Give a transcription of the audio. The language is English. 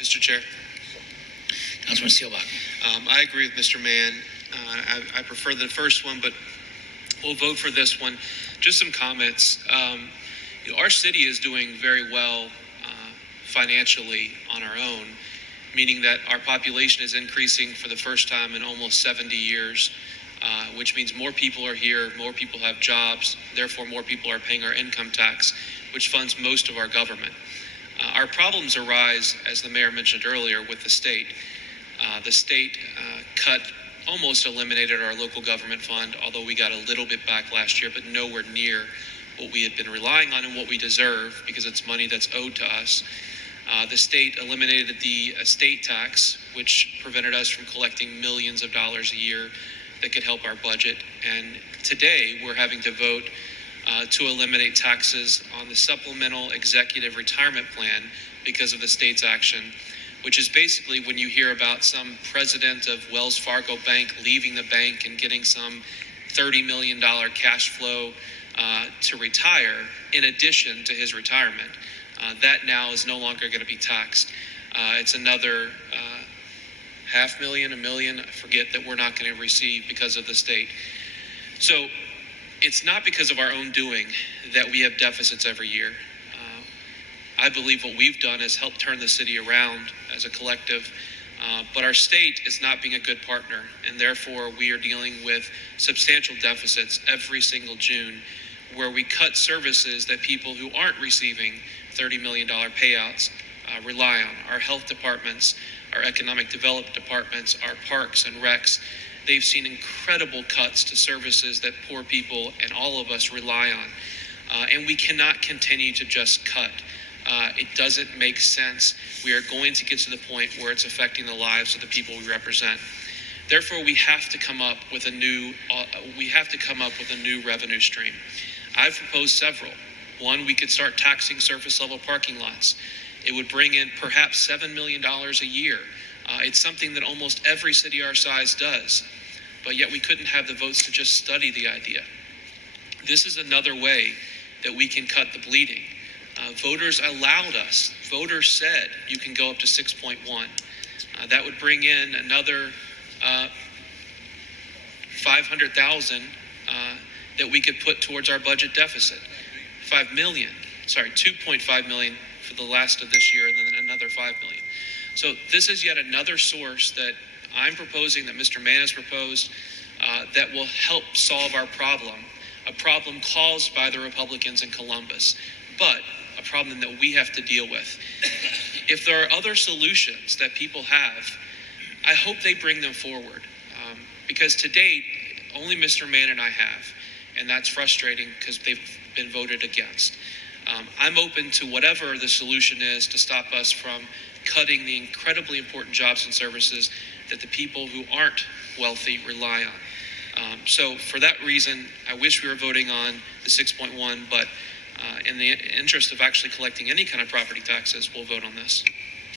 Mr. Chair. Councilman Seelbach. I agree with Mr. Mann. I prefer the first one, but we'll vote for this one. Just some comments. Our city is doing very well financially on our own, meaning that our population is increasing for the first time in almost 70 years, which means more people are here, more people have jobs, therefore more people are paying our income tax, which funds most of our government. Our problems arise, as the mayor mentioned earlier, with the state. The state almost eliminated our local government fund, although we got a little bit back last year, but nowhere near what we had been relying on and what we deserve, because it's money that's owed to us. The state eliminated the estate tax, which prevented us from collecting millions of dollars a year that could help our budget. And today we're having to vote to eliminate taxes on the supplemental executive retirement plan because of the state's action, which is basically when you hear about some president of Wells Fargo Bank leaving the bank and getting some $30 million cash flow to retire in addition to his retirement. That now is no longer going to be taxed. It's another $500,000, $1 million, I forget, that we're not going to receive because of the state. So it's not because of our own doing that we have deficits every year. I believe what we've done is help turn the city around as a collective, but our state is not being a good partner, and therefore we are dealing with substantial deficits every single June, where we cut services that people who aren't receiving $30 million payouts rely on. Our health departments, our economic development departments, our parks and recs, they've seen incredible cuts to services that poor people and all of us rely on. And we cannot continue to just cut. It doesn't make sense. We are going to get to the point where it's affecting the lives of the people we represent. Therefore, we have to come up with a new revenue stream. I've proposed several. One, we could start taxing surface level parking lots. It would bring in perhaps $7 million a year. It's something that almost every city our size does, but yet we couldn't have the votes to just study the idea. This is another way that we can cut the bleeding. Voters said you can go up to 6.1. That would bring in another 500,000 that we could put towards our budget deficit. 2.5 million for the last of this year, and then another 5 million. So this is yet another source that I'm proposing, that Mr. Mann has proposed, that will help solve our problem, a problem caused by the Republicans in Columbus, but a problem that we have to deal with. If there are other solutions that people have, I hope they bring them forward, because to date, only Mr. Mann and I have, and that's frustrating because they've been voted against. I'm open to whatever the solution is to stop us from cutting the incredibly important jobs and services that the people who aren't wealthy rely on. So for that reason, I wish we were voting on the 6.1, but in the interest of actually collecting any kind of property taxes, we'll vote on this.